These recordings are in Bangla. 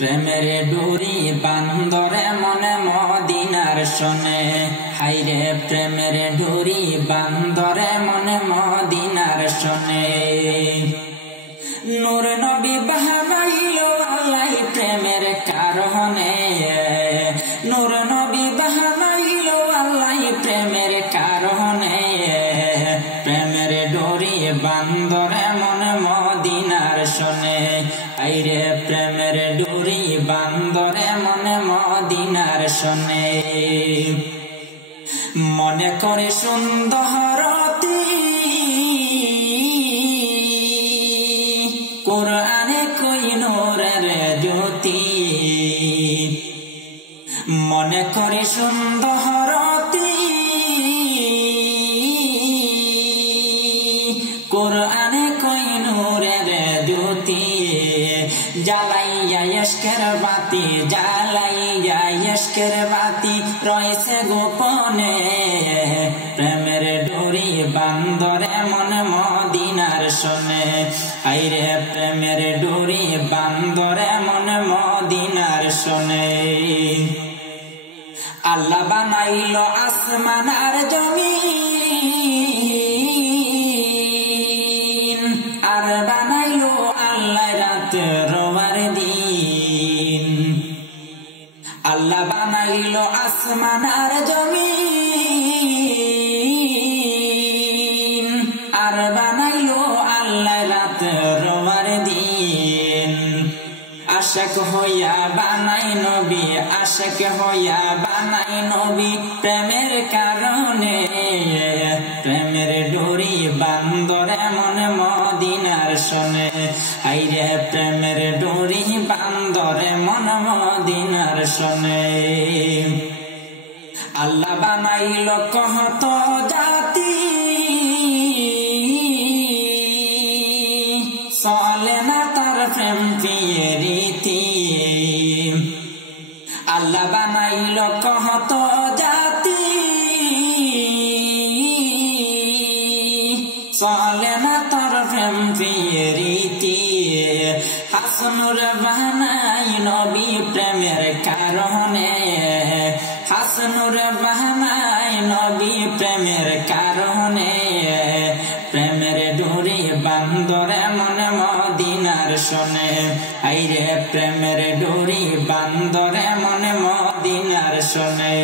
প্রেমের ডুরি বান্দরে মনে মদিনার শোনে, হাইরে প্রেমের ডুরি বান্দরে মনে মদিনার শোনে। নূর নবী বাহানাইলো আল্লাহ প্রেমের কারণে, নূর নবী বাহানাইলো আল্লাহ প্রেমের কারণে। প্রেমের ডুরি বান্দরে মনে মদিনার শোনে, আইরে প্রেমের ডুরি বান্দরে মনে মদিনার শোনে। মনে করে সুন্দরতি কোরআনে কই নূরের জ্যোতি, মনে করে সুন্দরতি কোরআনে কই নূরের জ্যোতি। জ্বালাইয়া ইশকের বাতি, জ্বালাইয়া ইশকের বাতি রয়েছে গোপনে। প্রেমের ডুরি বান্দরে মনে মদিনার শোনে, হাইরে প্রেমের ডুরি বান্দরে মনে মদিনার শোনে। আল্লাহ বানাইলো আসমান আর জমিন, আর বানাইলো আল্লাহ রাত রোবার দিন। আল্লাহ বানাইলো আসমান আর জমিন, আর বানাইলো আল্লাহ রাত রোবার দিন। আশাক হইয়া বানাই নবী, আশাক হইয়া বানাই নবী প্রেমের কারণে। প্রেমের ডুরি বান্দরে মনে মদিনার শোনে, হাইরে প্রেমের ডুরি বান্দরে মনে মদিনার শোনে। আল্লাহ বানাইলো কত জাতি, চলে না তার প্রেম রীতি। আল্লাহ বানাইলো কত জাতি, চলে না তার প্রেম রীতি। হাসনুর বানাই নবী প্রেমের কারণে, হাসনুর বানাই নবী প্রেমের কারণে। প্রেমের ডুরি বান্দরে মনে মদিনার শোনে, আইরে প্রেমের ডুরি বান্দরে মনে মদিনার শোনে।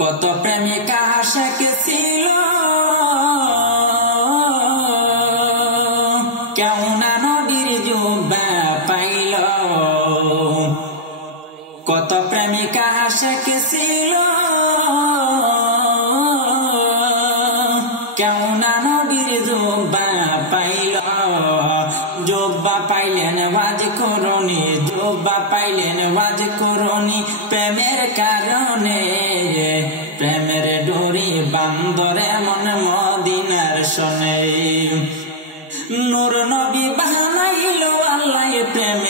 কত প্রেমিকা আশাক ছিল, কেউ না নবীর জুব্বা পাইল। কত প্রেমিকা আশাক ছিল, কেউ না নবীর জুব্বা পাইল। জুব্বা পাইলেন ওয়াজ করুনি, জুব্বা পাইলেন ওয়াজ করুনি প্রেমের কারণে। প্রেমের ডুরি বান্দরে মনে মদিনার শোনে। নূর নবী বানাইলো আল্লাহ প্রেম